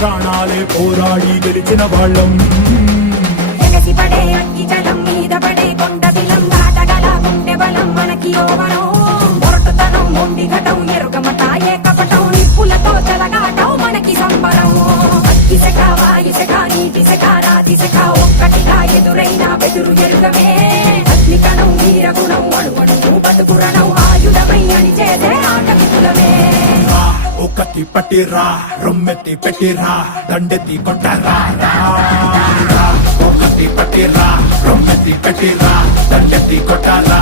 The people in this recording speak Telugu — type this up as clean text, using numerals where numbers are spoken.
ప్రాణాలే పోరాడి గెలిచిన వాళ్ళం. ఎగసి పడే అగ్గి జలం మీద పడే కొండ బిలం దాటగల గుండె బలం మనకి ఓవరం. మొరటుతనం మొండి ఘటం ఎరుగమట ఏకపటం నిప్పులతో చెలగాటం మనకి సంబరం. అగ్గి శక వాయు శక నీటి శక రాతి శక ఒక్కటిగా ఎదురైన బెదురు ఎరుగమే. అగ్నికణం వీరగుణం అణువణువు బతుకురణం ఆయుధమై అని చేసే ఆటవికులమే. ఒకటి పట్టిరా రొమ్మెత్తి పెట్టిరా దండెత్తి కొట్టరా. ఒకటి పట్టిరా రొమ్మెత్తి పెట్టిరా దండెత్తి కొట్టరా.